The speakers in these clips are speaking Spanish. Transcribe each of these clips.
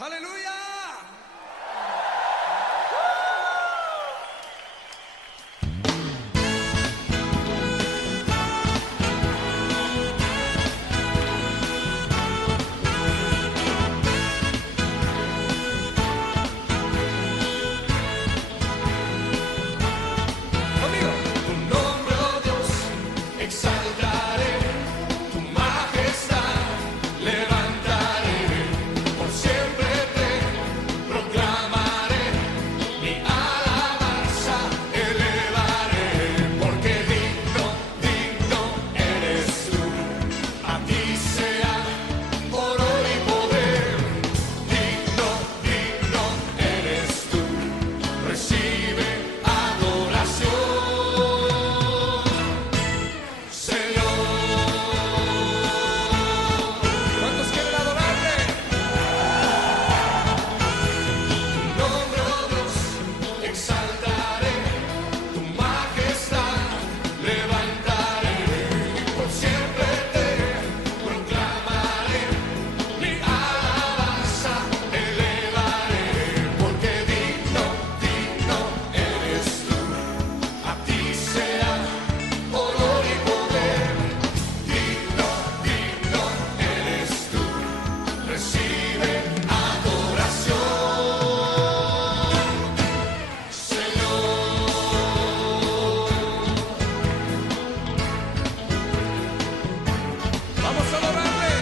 Aleluya. Conmigo. Tu nombre, oh Dios, exaltaré, tu majestad levantaré, por siempre te proclamaré, mi alabanza elevaré, porque digno, digno eres tú, a ti sea honor y poder, digno, digno eres tú, recibe adoración, Señor. ¿Cuántos quieren adorarle? Tu nombre, oh Dios, exaltaré, tu majestad levantaré, por siempre te proclamaré, mi alabanza elevaré, porque digno, digno eres tú, a ti sea honor y poder, digno, digno eres tú, recibe adoración, Señor. Vamos a adorarle.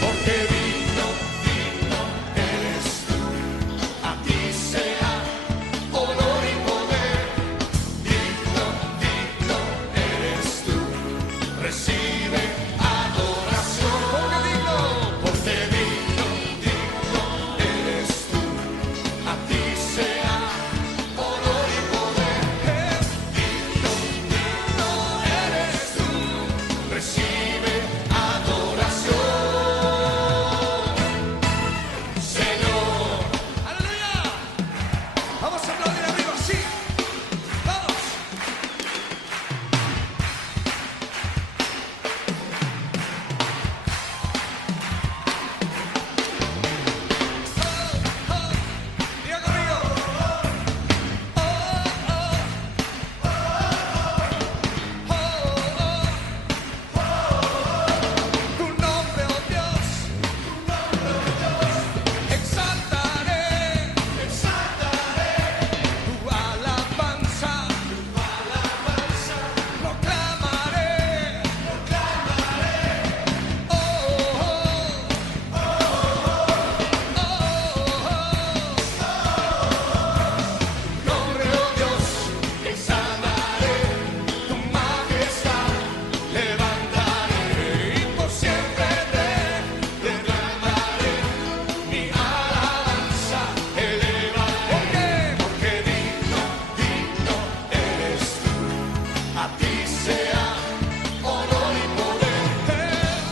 Porque digno, digno eres tú, a ti sea honor y poder, digno, digno eres tú, recibe adoración. Porque digno, digno eres tú, a ti sea honor y poder, digno, digno eres tú, recibe adoración, Señor. Aleluya. Vamos a aplaudir arriba, sí. Vamos. Diga conmigo. Tu nombre, oh Dios, exaltaré, exaltaré, tu alabanza, proclamaré, proclamaré, oh, oh, oh, oh, nombre, oh Dios, exaltaré, tu majestad levantaré, y por siempre te declamaré, mi alabanza elevaré, porque digno, digno eres tú, a ti sea honor y poder,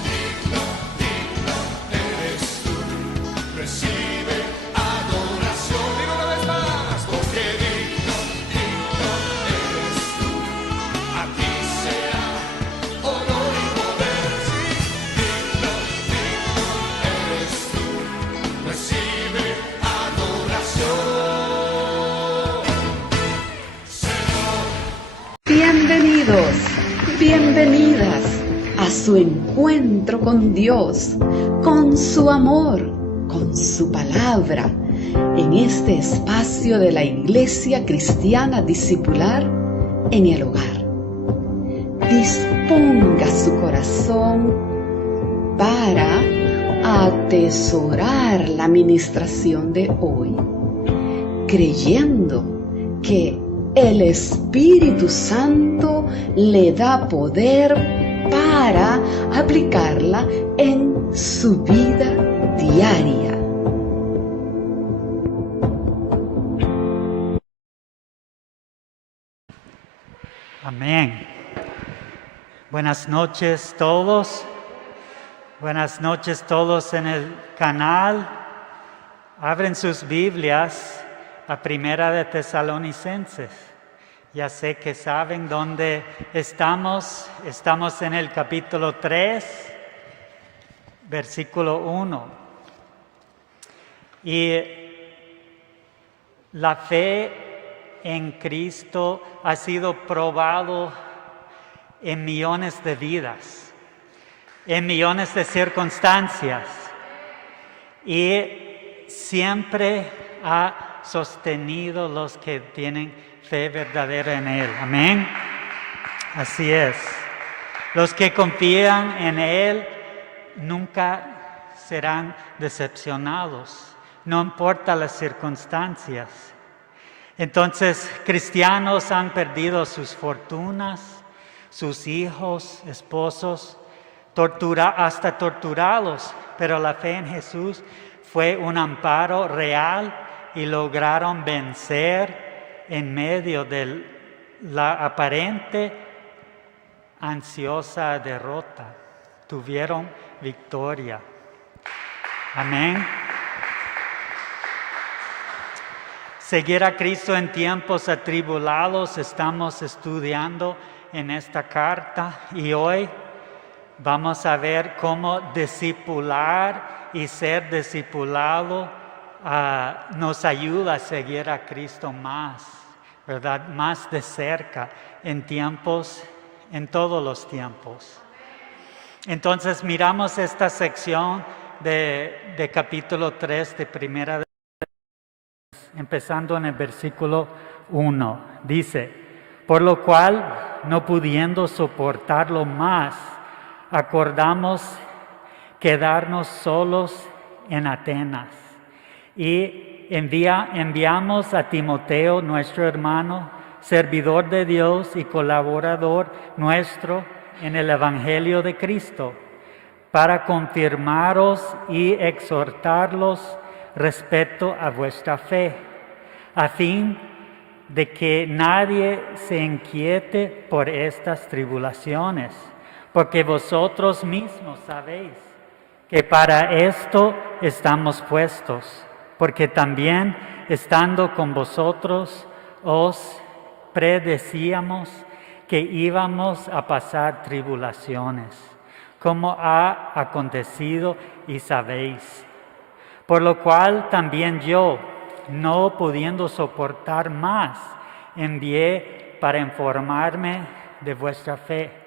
digno, digno eres tú, recibe adoración. Digo una vez más, porque digno, digno eres tú, a ti sea honor y poder, digno, digno eres tú, recibe adoración, Señor. Bienvenidos, bienvenidas a su encuentro con Dios, con su amor, con su palabra, en este espacio de la Iglesia Cristiana Discipular en el hogar. Disponga su corazón para atesorar la ministración de hoy, creyendo que el Espíritu Santo le da poder para aplicarla en su vida diaria. Amén. Buenas noches todos. Buenas noches todos en el canal. Abren sus Biblias a Primera de Tesalonicenses. Ya sé que saben dónde estamos. Estamos en el capítulo 3, versículo 1. Y la fe en Cristo ha sido probado en millones de vidas, en millones de circunstancias. Y siempre ha sostenido los que tienen fe verdadera en Él. Amén. Así es. Los que confían en Él nunca serán decepcionados, no importa las circunstancias. Entonces, cristianos han perdido sus fortunas, sus hijos, esposos, hasta torturados, pero la fe en Jesús fue un amparo real y lograron vencer en medio de la aparente ansiosa derrota. Tuvieron victoria. Amén. Seguir a Cristo en tiempos atribulados, estamos estudiando en esta carta y hoy vamos a ver cómo discipular y ser discipulado nos ayuda a seguir a Cristo más, ¿verdad? Más de cerca en todos los tiempos. Entonces miramos esta sección de capítulo 3 de Primera de empezando en el versículo 1. Dice, por lo cual, no pudiendo soportarlo más, acordamos quedarnos solos en Atenas. Y enviamos a Timoteo, nuestro hermano, servidor de Dios y colaborador nuestro en el Evangelio de Cristo, para confirmaros y exhortarlos respecto a vuestra fe, a fin de que nadie se inquiete por estas tribulaciones, porque vosotros mismos sabéis que para esto estamos puestos, porque también estando con vosotros os predecíamos que íbamos a pasar tribulaciones, como ha acontecido y sabéis. Por lo cual también yo, no pudiendo soportar más, envié para informarme de vuestra fe,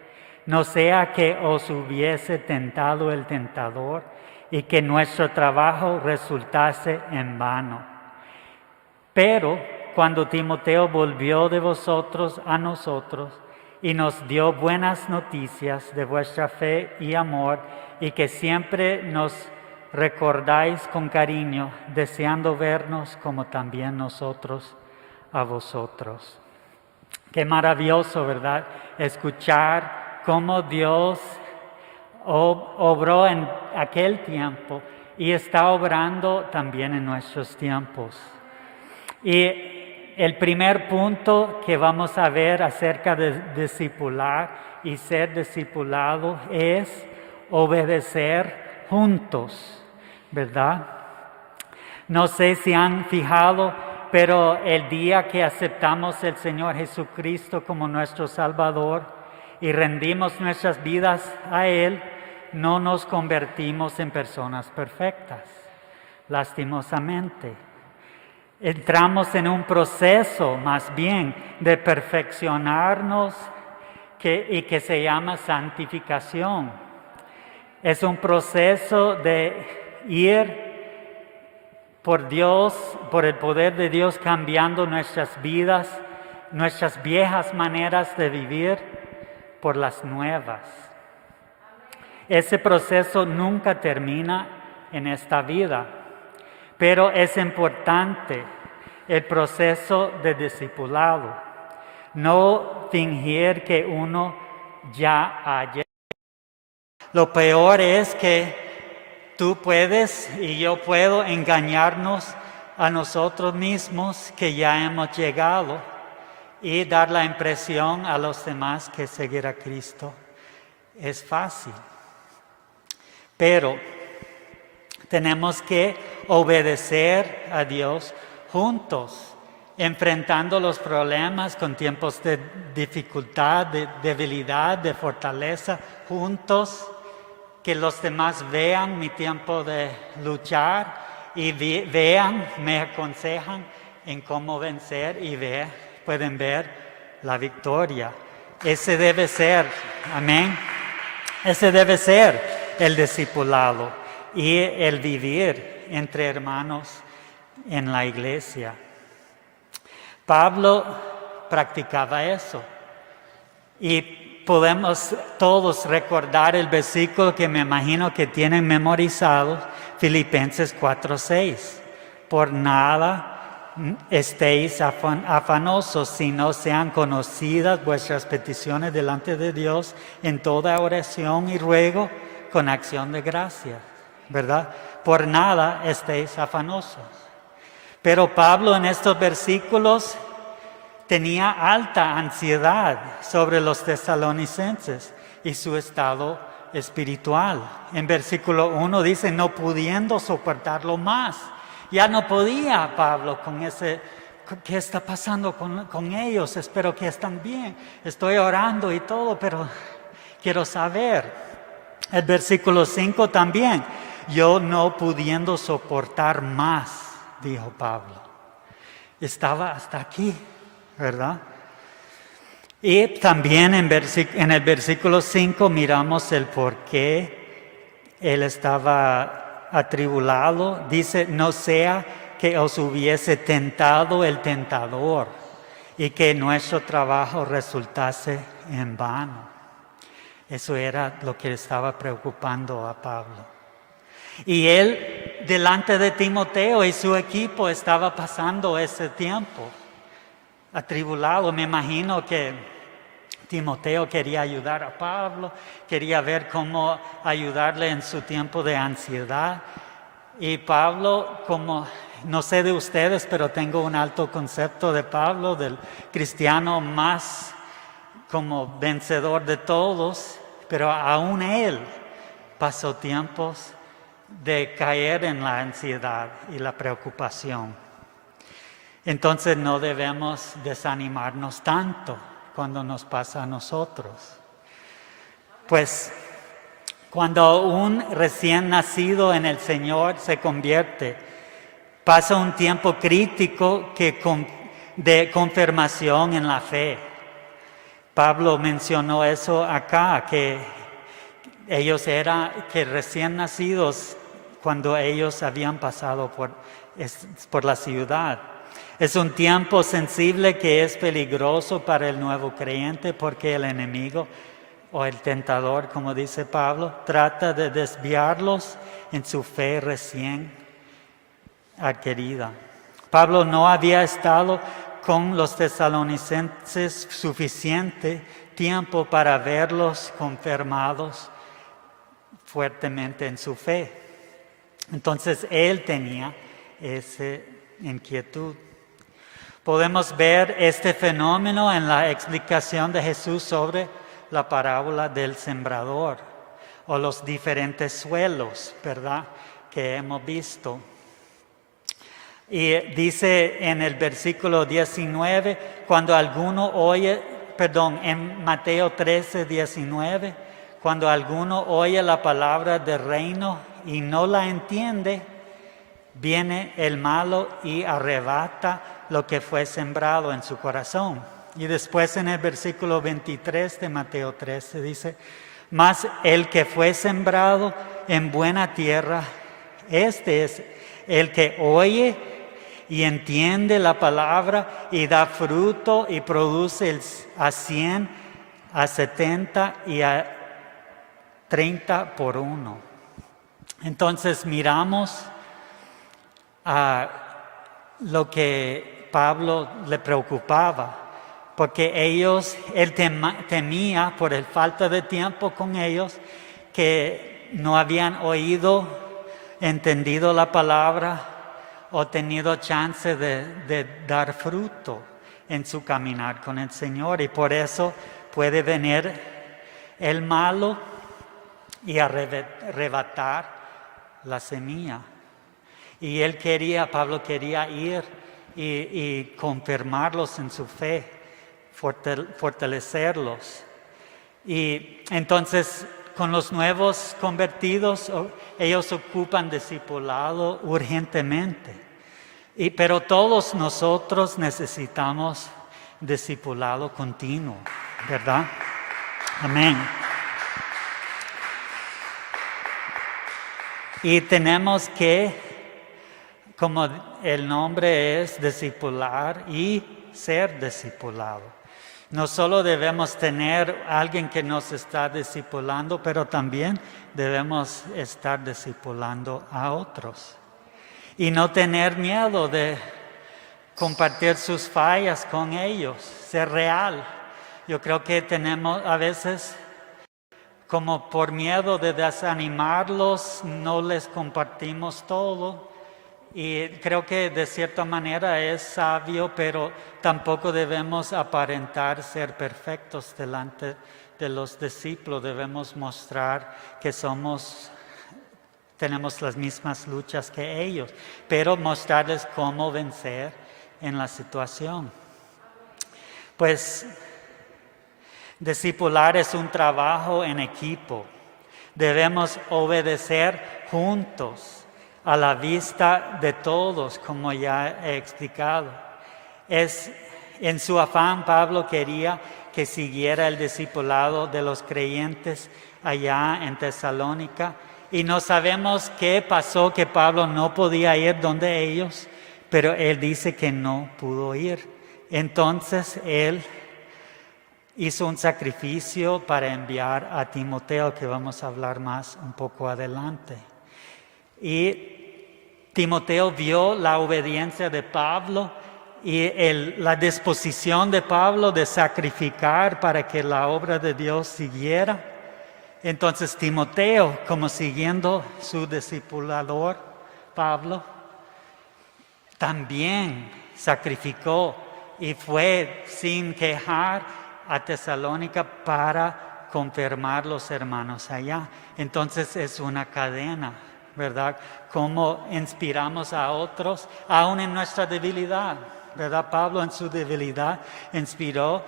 no sea que os hubiese tentado el tentador y que nuestro trabajo resultase en vano. Pero cuando Timoteo volvió de vosotros a nosotros y nos dio buenas noticias de vuestra fe y amor, y que siempre nos recordáis con cariño, deseando vernos como también nosotros a vosotros. Qué maravilloso, ¿verdad? Escuchar cómo Dios obró en aquel tiempo y está obrando también en nuestros tiempos. Y el primer punto que vamos a ver acerca de discipular y ser discipulado es obedecer juntos, ¿verdad? No sé si han fijado, pero el día que aceptamos al Señor Jesucristo como nuestro Salvador y rendimos nuestras vidas a Él, no nos convertimos en personas perfectas, lastimosamente. Entramos en un proceso más bien de perfeccionarnos y que se llama santificación. Es un proceso de ir por Dios, por el poder de Dios, cambiando nuestras vidas, nuestras viejas maneras de vivir por las nuevas. Ese proceso nunca termina en esta vida, pero es importante el proceso de discipulado. No fingir que uno ya ha llegado. Lo peor es que tú puedes y yo puedo engañarnos a nosotros mismos que ya hemos llegado y dar la impresión a los demás que seguir a Cristo es fácil. Pero Tenemos que obedecer a Dios juntos, enfrentando los problemas con tiempos de dificultad, de debilidad, de fortaleza, juntos, que los demás vean mi tiempo de luchar y vean, me aconsejan en cómo vencer y pueden ver la victoria. Ese debe ser, amén, ese debe ser el discipulado y el vivir entre hermanos en la iglesia. Pablo practicaba eso y podemos todos recordar el versículo que me imagino que tienen memorizado, Filipenses 4:6. Por nada estéis afanosos, sino sean conocidas vuestras peticiones delante de Dios en toda oración y ruego con acción de gracias, ¿verdad? Por nada estéis afanosos. Pero Pablo en estos versículos tenía alta ansiedad sobre los tesalonicenses y su estado espiritual. En versículo 1 dice, no pudiendo soportarlo más. Ya no podía Pablo con ese, ¿qué está pasando con ellos? Espero que están bien. Estoy orando y todo, pero quiero saber. El versículo 5 también, yo no pudiendo soportar más, dijo Pablo. Estaba hasta aquí, ¿verdad? Y también en el versículo 5 miramos el por qué él estaba atribulado. Dice, no sea que os hubiese tentado el tentador y que nuestro trabajo resultase en vano. Eso era lo que estaba preocupando a Pablo. Y él, delante de Timoteo y su equipo, estaba pasando ese tiempo atribulado. Me imagino que Timoteo quería ayudar a Pablo, quería ver cómo ayudarle en su tiempo de ansiedad. Y Pablo, como no sé de ustedes, pero tengo un alto concepto de Pablo, del cristiano más como vencedor de todos, pero aún él pasó tiempos de caer en la ansiedad y la preocupación. Entonces no debemos desanimarnos tanto cuando nos pasa a nosotros. Pues cuando un recién nacido en el Señor se convierte, pasa un tiempo crítico de confirmación en la fe. Pablo mencionó eso acá, que ellos eran que recién nacidos cuando ellos habían pasado por la ciudad. Es un tiempo sensible que es peligroso para el nuevo creyente porque el enemigo o el tentador, como dice Pablo, trata de desviarlos en su fe recién adquirida. Pablo no había estado con los tesalonicenses suficiente tiempo para verlos confirmados fuertemente en su fe. Entonces él tenía esa inquietud. Podemos ver este fenómeno en la explicación de Jesús sobre la parábola del sembrador o los diferentes suelos, ¿verdad?, que hemos visto. Y dice en el versículo 19, en Mateo 13, 19, cuando alguno oye la palabra del reino y no la entiende, viene el malo y arrebata lo que fue sembrado en su corazón. Y después en el versículo 23 de Mateo 13 dice, mas el que fue sembrado en buena tierra, este es el que oye y entiende la palabra y da fruto y produce a 100, a 70 y a 30 por uno. Entonces miramos a lo que Pablo le preocupaba, porque él temía por el falta de tiempo con ellos, que no habían entendido la palabra o tenido chance de dar fruto en su caminar con el Señor. Y por eso puede venir el malo y arrebatar la semilla. Y Pablo quería ir y confirmarlos en su fe, fortalecerlos. Y entonces con los nuevos convertidos, ellos ocupan discipulado urgentemente. Pero todos nosotros necesitamos discipulado continuo, ¿verdad? Amén. Y tenemos que, como el nombre es, discipular y ser discipulado. No solo debemos tener alguien que nos está discipulando, pero también debemos estar discipulando a otros. Y no tener miedo de compartir sus fallas con ellos, ser real. Yo creo que tenemos a veces, como por miedo de desanimarlos, no les compartimos todo. Y creo que de cierta manera es sabio, pero tampoco debemos aparentar ser perfectos delante de los discípulos. Debemos mostrar que tenemos las mismas luchas que ellos, pero mostrarles cómo vencer en la situación. Pues discipular es un trabajo en equipo. Debemos obedecer juntos a la vista de todos, como ya he explicado. En su afán, Pablo quería que siguiera el discipulado de los creyentes allá en Tesalónica. Y no sabemos qué pasó, que Pablo no podía ir donde ellos, pero él dice que no pudo ir. Entonces él hizo un sacrificio para enviar a Timoteo, que vamos a hablar más un poco adelante. Y Timoteo vio la obediencia de Pablo y la disposición de Pablo de sacrificar para que la obra de Dios siguiera. Entonces Timoteo, como siguiendo su discipulador Pablo, también sacrificó y fue sin quejar a Tesalónica para confirmar los hermanos allá. Entonces es una cadena, ¿verdad? Cómo inspiramos a otros, aún en nuestra debilidad, ¿verdad? Pablo en su debilidad inspiró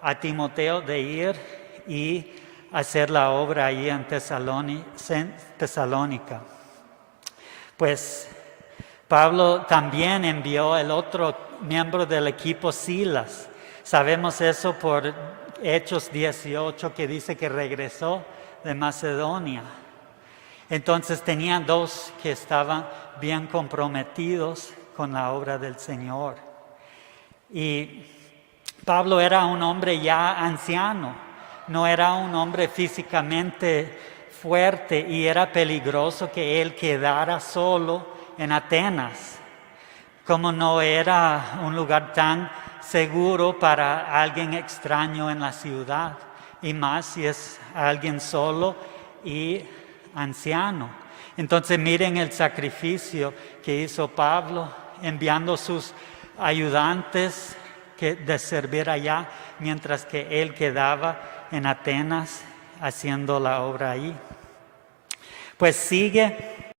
a Timoteo de ir y hacer la obra ahí en Tesalónica. Pues Pablo también envió el otro miembro del equipo, Silas. Sabemos eso por Hechos 18, que dice que regresó de Macedonia. Entonces tenían dos que estaban bien comprometidos con la obra del Señor. Y Pablo era un hombre ya anciano, no era un hombre físicamente fuerte, y era peligroso que él quedara solo en Atenas, como no era un lugar tan seguro para alguien extraño en la ciudad, y más si es alguien solo y anciano. Entonces miren el sacrificio que hizo Pablo, enviando sus ayudantes de servir allá, mientras que él quedaba en Atenas haciendo la obra ahí. Pues sigue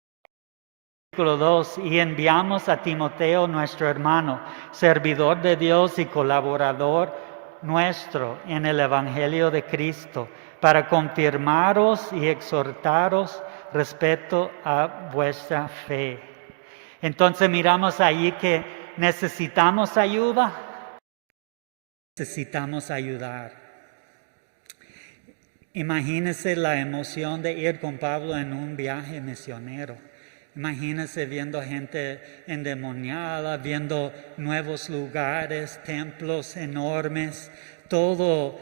versículo 2, y enviamos a Timoteo, nuestro hermano, servidor de Dios y colaborador nuestro en el Evangelio de Cristo, para confirmaros y exhortaros respecto a vuestra fe. Entonces miramos ahí que necesitamos ayuda, necesitamos ayudar. Imagínense la emoción de ir con Pablo en un viaje misionero. Imagínense viendo gente endemoniada, viendo nuevos lugares, templos enormes, todos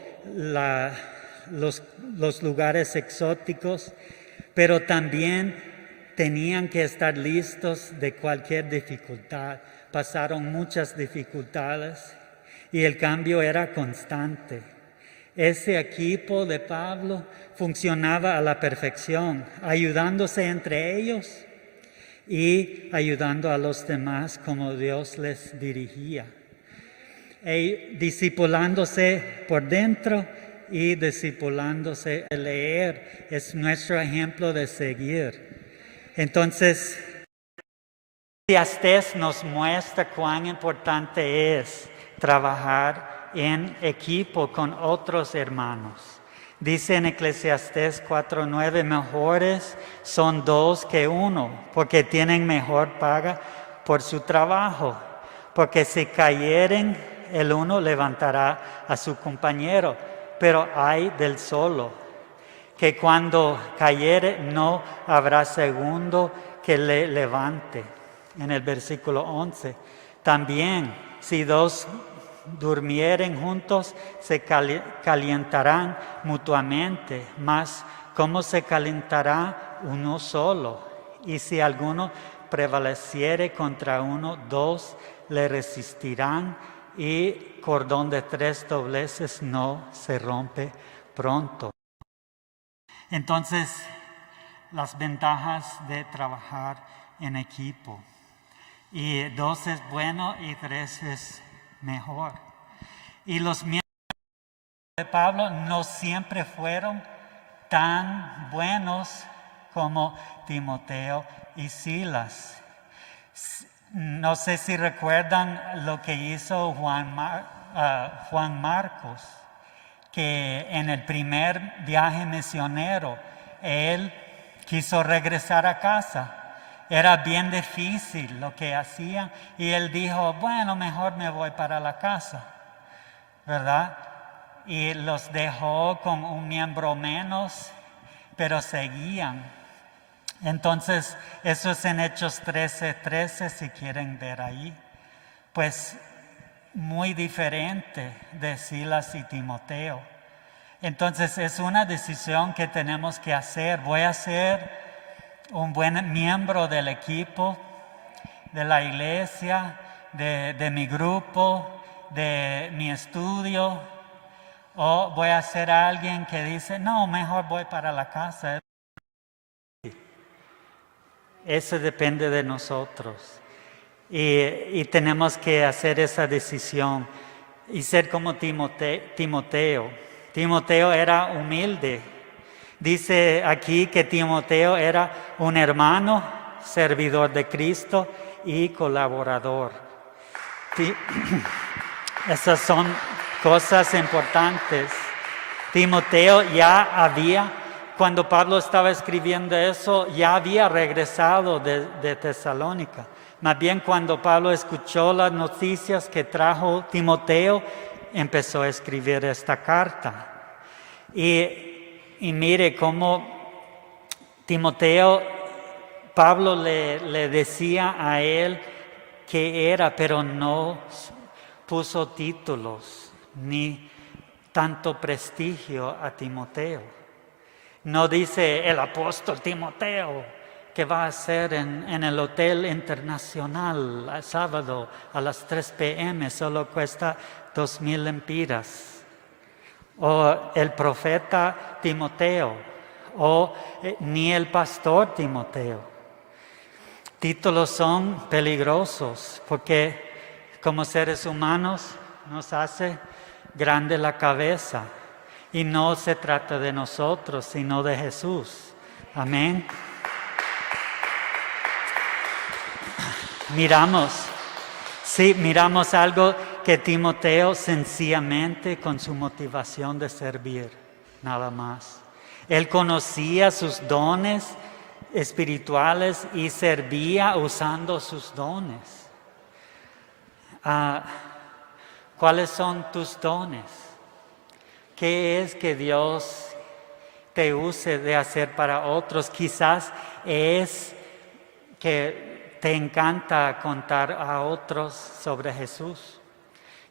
los lugares exóticos, pero también tenían que estar listos de cualquier dificultad. Pasaron muchas dificultades y el cambio era constante. Ese equipo de Pablo funcionaba a la perfección, ayudándose entre ellos y ayudando a los demás como Dios les dirigía. Discipulándose por dentro y discipulándose a leer es nuestro ejemplo de seguir. Entonces, Eclesiastés nos muestra cuán importante es trabajar en equipo con otros hermanos. Dice en Eclesiastés 4:9, mejores son dos que uno, porque tienen mejor paga por su trabajo. Porque si cayeren, el uno levantará a su compañero, pero ay del solo, que cuando cayere no habrá segundo que le levante. En el versículo 11, también si dos durmieren juntos, se calentarán mutuamente, mas ¿cómo se calentará uno solo? Y si alguno prevaleciere contra uno, dos le resistirán, y cordón de 3 dobleces no se rompe pronto. Entonces, las ventajas de trabajar en equipo. Y 2 es bueno y 3 es mejor. Y los miembros de Pablo no siempre fueron tan buenos como Timoteo y Silas. No sé si recuerdan lo que hizo Juan Marcos, que en el primer viaje misionero, él quiso regresar a casa. Era bien difícil lo que hacían y él dijo, bueno, mejor me voy para la casa, ¿verdad? Y los dejó con un miembro menos, pero seguían. Entonces, eso es en Hechos 13:13, si quieren ver ahí. Pues muy diferente de Silas y Timoteo. Entonces, es una decisión que tenemos que hacer. Voy a ser un buen miembro del equipo, de la iglesia, de mi grupo, de mi estudio, o voy a ser alguien que dice, no, mejor voy para la casa. Eso depende de nosotros y tenemos que hacer esa decisión y ser como Timoteo. Timoteo era humilde. Dice aquí que Timoteo era un hermano, servidor de Cristo y colaborador. Esas son cosas importantes. Timoteo cuando Pablo estaba escribiendo eso, ya había regresado de Tesalónica. Más bien cuando Pablo escuchó las noticias que trajo Timoteo, empezó a escribir esta carta. Y mire cómo Timoteo, Pablo le decía a él que era, pero no puso títulos ni tanto prestigio a Timoteo. No dice el apóstol Timoteo que va a hacer en el Hotel Internacional el sábado a las 3 p.m. solo cuesta 2,000 lempiras. O el profeta Timoteo, o ni el pastor Timoteo. Títulos son peligrosos porque como seres humanos nos hace grande la cabeza y no se trata de nosotros, sino de Jesús. Amén. Miramos algo que Timoteo sencillamente con su motivación de servir, nada más. Él conocía sus dones espirituales y servía usando sus dones. ¿Cuáles son tus dones? ¿Qué es que Dios te use de hacer para otros? Quizás es que te encanta contar a otros sobre Jesús,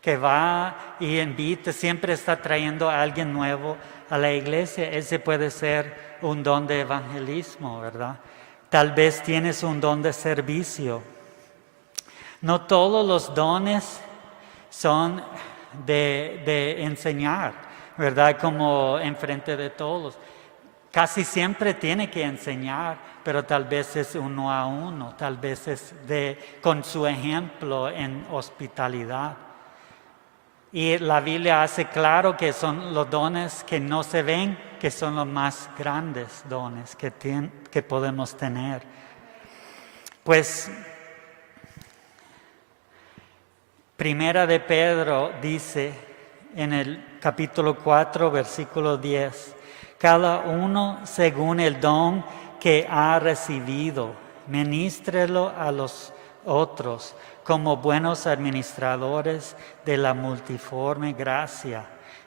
que va y invita, siempre está trayendo a alguien nuevo a la iglesia. Ese puede ser un don de evangelismo, ¿verdad? Tal vez tienes un don de servicio. No todos los dones son de enseñar, ¿verdad? Como enfrente de todos. Casi siempre tiene que enseñar, pero tal vez es uno a uno, tal vez es con su ejemplo en hospitalidad. Y la Biblia hace claro que son los dones que no se ven, que son los más grandes dones que podemos tener. Pues, Primera de Pedro dice en el capítulo 4, versículo 10, cada uno según el don que ha recibido, ministrelo a los otros como buenos administradores de la multiforme gracia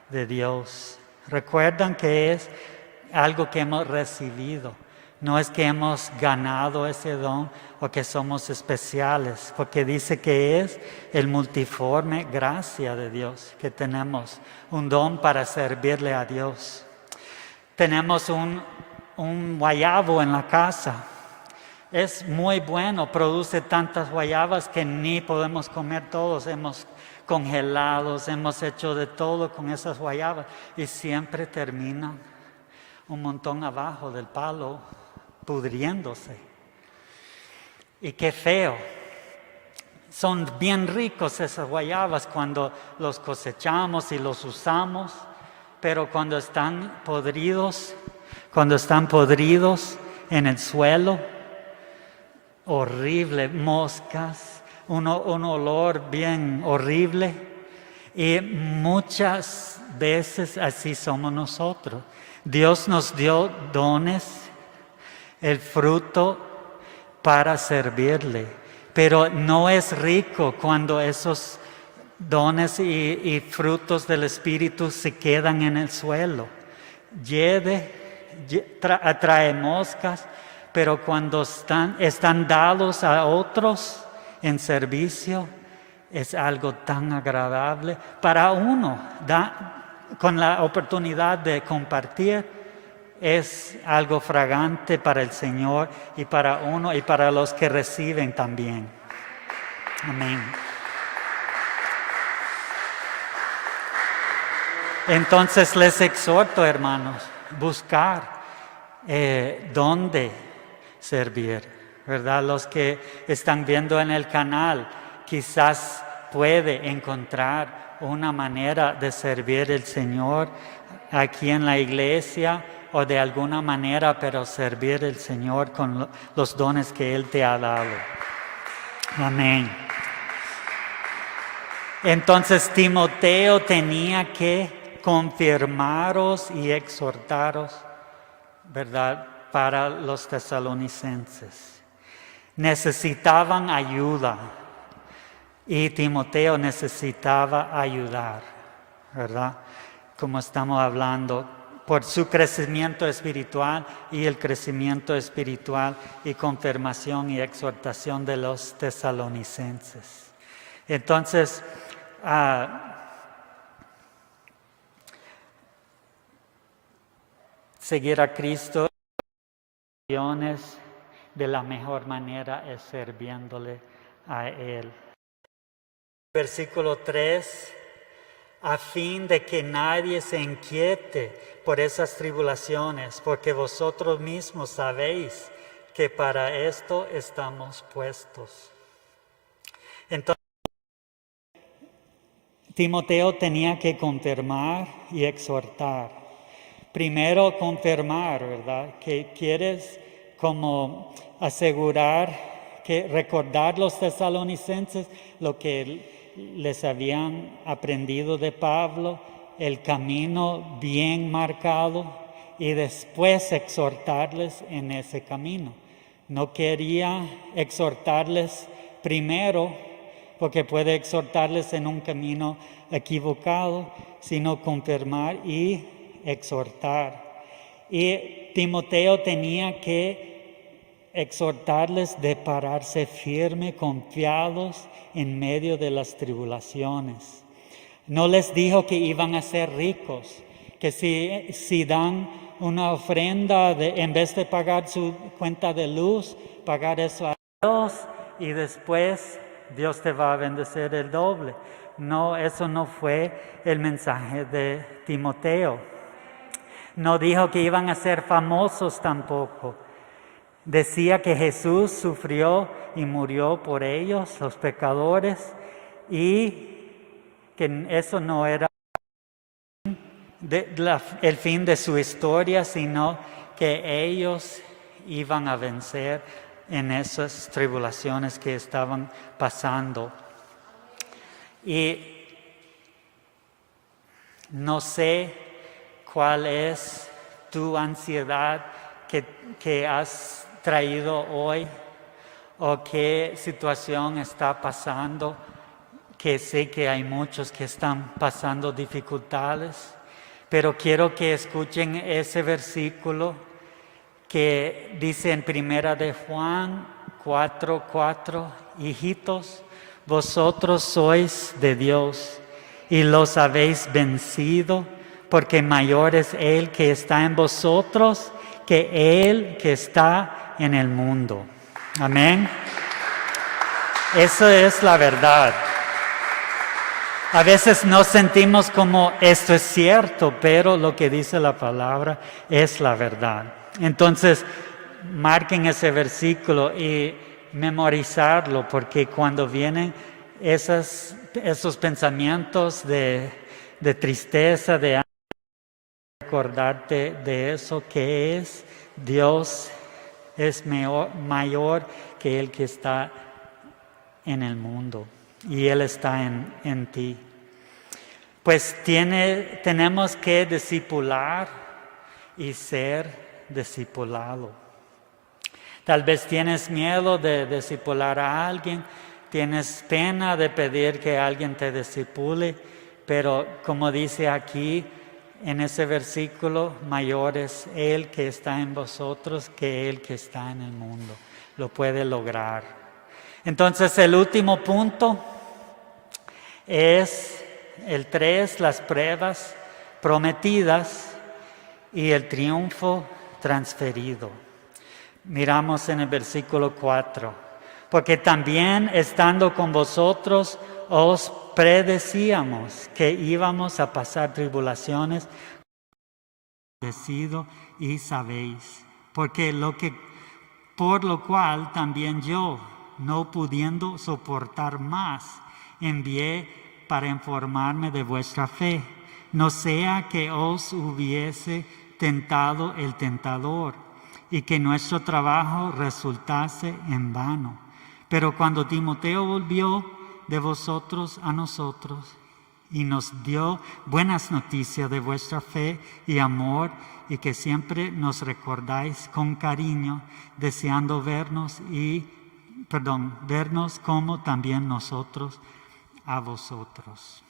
de Dios. Recuerdan que es algo que hemos recibido. No es que hemos ganado ese don o que somos especiales, porque dice que es el multiforme gracia de Dios, que tenemos un don para servirle a Dios. Tenemos un guayabo en la casa. Es muy bueno, produce tantas guayabas que ni podemos comer todos. Hemos congelado, hemos hecho de todo con esas guayabas y siempre terminan un montón abajo del palo, pudriéndose. Y qué feo. Son bien ricos esas guayabas cuando los cosechamos y los usamos, pero cuando están podridos en el suelo, horrible, moscas, un olor bien horrible. Y muchas veces así somos nosotros. Dios nos dio dones, el fruto para servirle, pero no es rico cuando esos dones y frutos del Espíritu se quedan en el suelo. Atrae moscas, pero cuando están dados a otros en servicio, es algo tan agradable para uno. Con la oportunidad de compartir, es algo fragante para el Señor y para uno y para los que reciben también. Amén. Entonces les exhorto, hermanos, buscar dónde servir, ¿verdad? Los que están viendo en el canal, quizás puede encontrar una manera de servir al Señor aquí en la iglesia o de alguna manera, pero servir al Señor con los dones que Él te ha dado. Amén. Entonces Timoteo tenía que confirmaros y exhortaros, ¿verdad?, para los tesalonicenses. Necesitaban ayuda y Timoteo necesitaba ayudar, ¿verdad? Como estamos hablando, por su crecimiento espiritual y el crecimiento espiritual y confirmación y exhortación de los tesalonicenses. Entonces, seguir a Cristo de la mejor manera es sirviéndole a Él. Versículo 3, a fin de que nadie se inquiete por esas tribulaciones, porque vosotros mismos sabéis que para esto estamos puestos. Entonces, Timoteo tenía que confirmar y exhortar. Primero confirmar, ¿verdad? Que quieres como asegurar, que recordar los tesalonicenses lo que les habían aprendido de Pablo, el camino bien marcado, y después exhortarles en ese camino. No quería exhortarles primero, porque puede exhortarles en un camino equivocado, sino confirmar y exhortar. Y Timoteo tenía que exhortarles de pararse firme, confiados en medio de las tribulaciones. No les dijo que iban a ser ricos, que si dan una ofrenda, en vez de pagar su cuenta de luz, pagar eso a Dios y después Dios te va a bendecir el doble. No, eso no fue el mensaje de Timoteo. No dijo que iban a ser famosos tampoco. Decía que Jesús sufrió y murió por ellos, los pecadores, y que eso no era el fin de su historia, sino que ellos iban a vencer en esas tribulaciones que estaban pasando. Y no sé cuál es tu ansiedad que has traído hoy o qué situación está pasando, que sé que hay muchos que están pasando dificultades, pero quiero que escuchen ese versículo que dice en 1 de Juan 4:4, hijitos, vosotros sois de Dios y los habéis vencido, porque mayor es Él que está en vosotros que Él que está en el mundo. Amén. Eso es la verdad. A veces nos sentimos como esto es cierto, pero lo que dice la palabra es la verdad. Entonces, marquen ese versículo y memorizarlo, porque cuando vienen esos pensamientos de tristeza, de ánimo, recordarte de eso que es Dios es mayor que el que está en el mundo y Él está en ti. Pues tenemos que discipular y ser discipulado. Tal vez tienes miedo de discipular a alguien, tienes pena de pedir que alguien te discipule, pero como dice aquí en ese versículo, mayor es Él que está en vosotros que Él que está en el mundo. Lo puede lograr. Entonces el último punto es el 3, las pruebas prometidas y el triunfo transferido. Miramos en el versículo 4. Porque también estando con vosotros os predecíamos que íbamos a pasar tribulaciones, y sabéis, por lo cual también yo, no pudiendo soportar más, envié para informarme de vuestra fe, no sea que os hubiese tentado el tentador y que nuestro trabajo resultase en vano. Pero cuando Timoteo volvió de vosotros a nosotros y nos dio buenas noticias de vuestra fe y amor, y que siempre nos recordáis con cariño, deseando vernos como también nosotros a vosotros.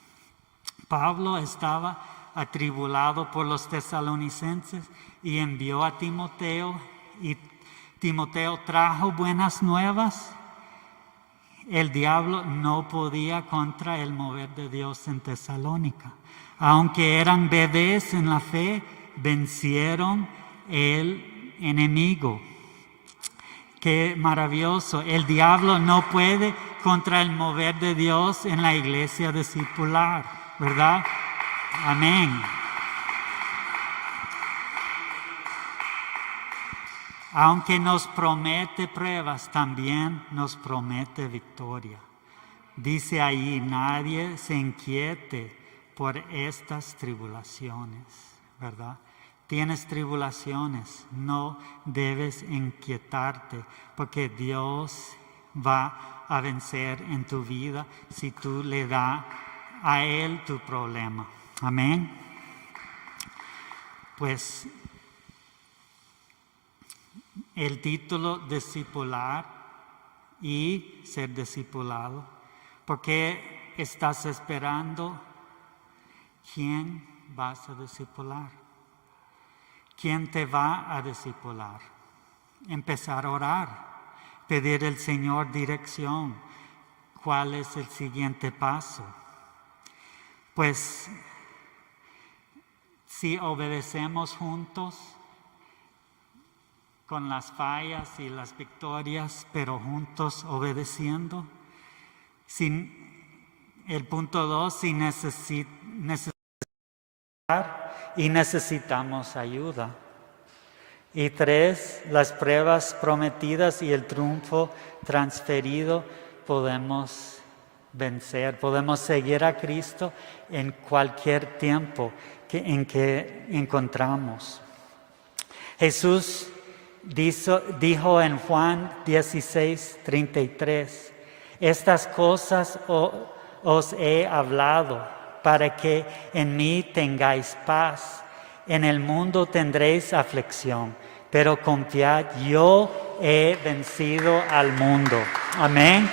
Pablo estaba atribulado por los tesalonicenses y envió a Timoteo, y Timoteo trajo buenas nuevas. El diablo no podía contra el mover de Dios en Tesalónica. Aunque eran bebés en la fe, vencieron el enemigo. Qué maravilloso. El diablo no puede contra el mover de Dios en la iglesia discipular, ¿verdad? Amén. Aunque nos promete pruebas, también nos promete victoria. Dice ahí, nadie se inquiete por estas tribulaciones, ¿verdad? Tienes tribulaciones, no debes inquietarte, porque Dios va a vencer en tu vida si tú le das a Él tu problema. Amén. Pues el título discipular y ser discipulado. ¿Por qué estás esperando? ¿Quién vas a discipular? ¿Quién te va a discipular? Empezar a orar, pedir al Señor dirección. ¿Cuál es el siguiente paso? Pues si obedecemos juntos, con las fallas y las victorias, pero juntos obedeciendo. El punto 2, si necesitamos ayuda. Y 3, las pruebas prometidas y el triunfo transferido, podemos vencer, podemos seguir a Cristo en cualquier tiempo en que encontramos. Jesús dijo en Juan 16:33, estas cosas os he hablado para que en mí tengáis paz. En el mundo tendréis aflicción, pero confiad, yo he vencido al mundo. Amén.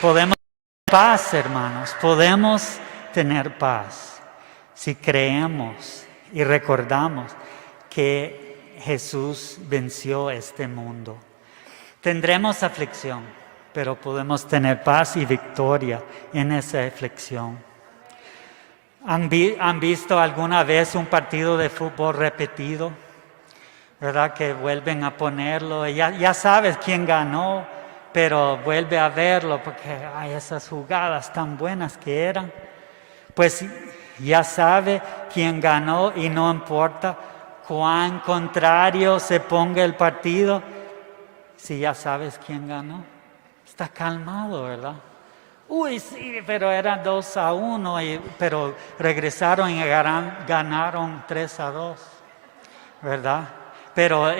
Podemos tener paz, hermanos, podemos tener paz si creemos y recordamos que Jesús venció este mundo. Tendremos aflicción, pero podemos tener paz y victoria en esa aflicción. ¿Han visto alguna vez un partido de fútbol repetido? ¿Verdad? Que vuelven a ponerlo. Ya sabes quién ganó, pero vuelve a verlo porque hay esas jugadas tan buenas que eran. Pues ya sabe quién ganó y no importa cuán contrario se ponga el partido. Si ya sabes quién ganó, está calmado, ¿verdad? Uy, sí, pero era 2-1, pero regresaron y ganaron 3-2, ¿verdad? Pero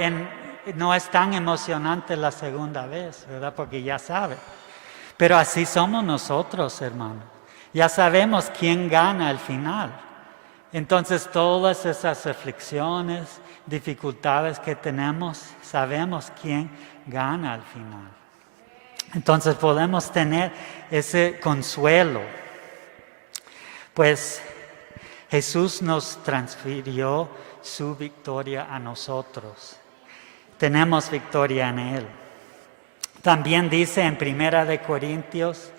no es tan emocionante la segunda vez, ¿verdad? Porque ya sabe. Pero así somos nosotros, hermanos. Ya sabemos quién gana al final. Entonces todas esas aflicciones, dificultades que tenemos, sabemos quién gana al final. Entonces podemos tener ese consuelo. Pues Jesús nos transfirió su victoria a nosotros. Tenemos victoria en Él. También dice en 1 Corintios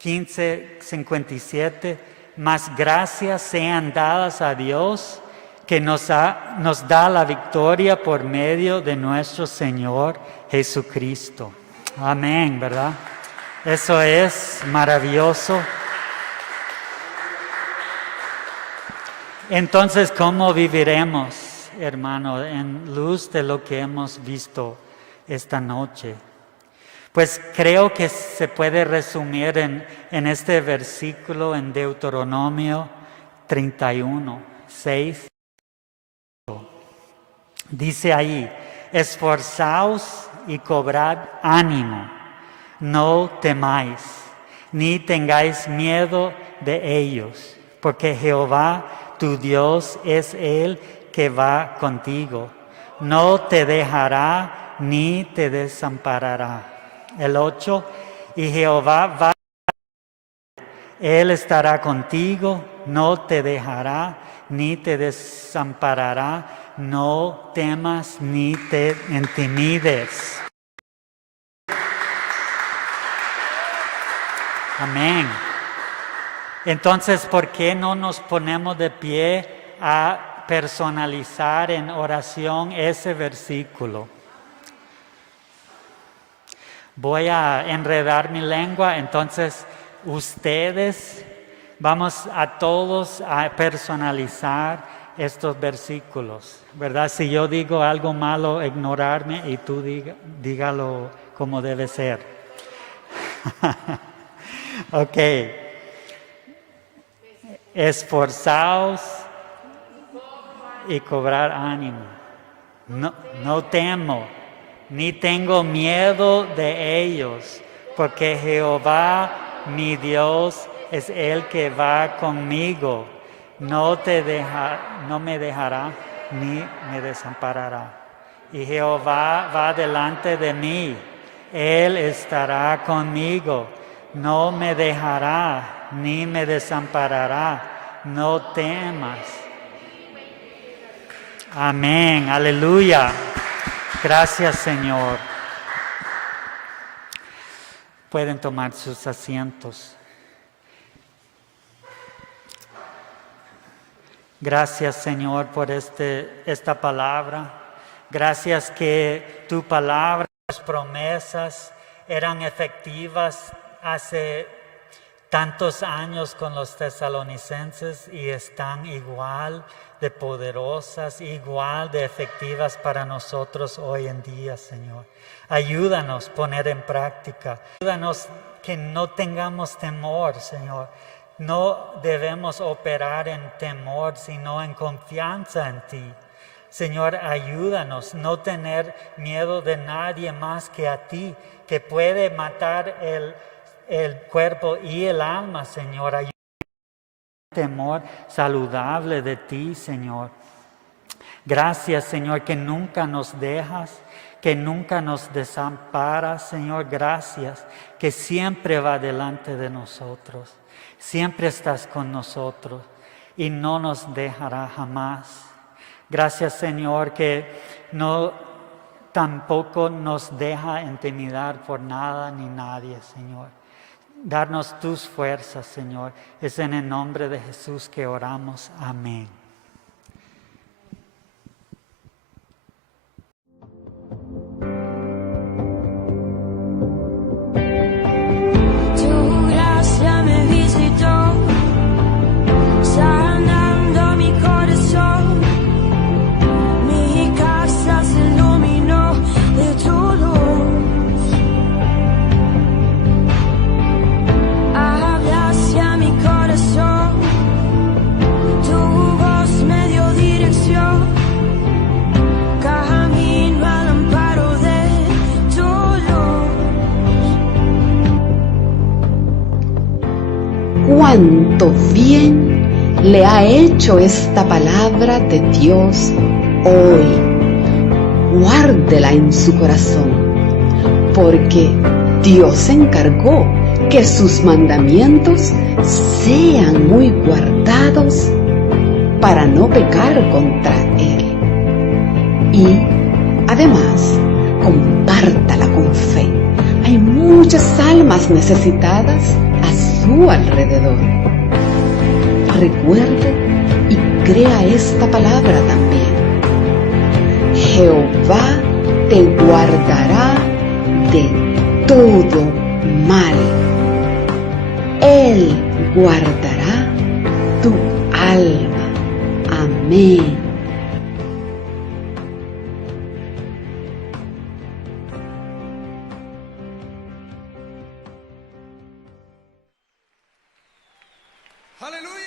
15:57, mas gracias sean dadas a Dios que nos da la victoria por medio de nuestro Señor Jesucristo. Amén, ¿verdad? Eso es maravilloso. Entonces, ¿cómo viviremos, hermano, en luz de lo que hemos visto esta noche? Pues creo que se puede resumir en este versículo en Deuteronomio 31:6. Dice ahí, esforzaos y cobrad ánimo, no temáis, ni tengáis miedo de ellos, porque Jehová tu Dios es el que va contigo, no te dejará ni te desamparará. El 8, y Jehová va, Él estará contigo, no te dejará ni te desamparará, no temas ni te intimides. Amén. Entonces, ¿por qué no nos ponemos de pie a personalizar en oración ese versículo? Voy a enredar mi lengua, entonces ustedes, vamos a todos a personalizar estos versículos, ¿verdad? Si yo digo algo malo, ignorarme y tú dígalo como debe ser. Ok. Esforzaos y cobrar ánimo. No temo, ni tengo miedo de ellos, porque Jehová, mi Dios, es el que va conmigo. No me dejará ni me desamparará. Y Jehová va delante de mí. Él estará conmigo. No me dejará ni me desamparará. No temas. Amén. Aleluya. Gracias, Señor. Pueden tomar sus asientos. Gracias, Señor, por esta palabra. Gracias que tu palabra, tus promesas eran efectivas hace tantos años con los tesalonicenses y están igual de poderosas, igual de efectivas para nosotros hoy en día, Señor. Ayúdanos a poner en práctica. Ayúdanos que no tengamos temor, Señor. No debemos operar en temor, sino en confianza en ti. Señor, ayúdanos no tener miedo de nadie más que a ti, que puede matar el cuerpo y el alma, Señor. Ayúdanos a tener temor saludable de ti, Señor. Gracias, Señor, que nunca nos dejas, que nunca nos desamparas, Señor. Gracias, que siempre va delante de nosotros. Siempre estás con nosotros y no nos dejará jamás. Gracias, Señor, que no tampoco nos deja intimidar por nada ni nadie, Señor. Darnos tus fuerzas, Señor. Es en el nombre de Jesús que oramos. Amén. Tu gracia me visitó, sanando mi corazón. Mi casa se iluminó de tu luz. Habla hacia mi corazón, tu voz me dio dirección. Camino al amparo de tu luz. Cuánto bien le ha hecho esta palabra de Dios hoy. Guárdela en su corazón, porque Dios encargó que sus mandamientos sean muy guardados para no pecar contra Él. Y además, compártala con fe. Hay muchas almas necesitadas a su alrededor. Recuerde y crea esta palabra también. Jehová te guardará de todo mal. Él guardará tu alma. Amén. Aleluya.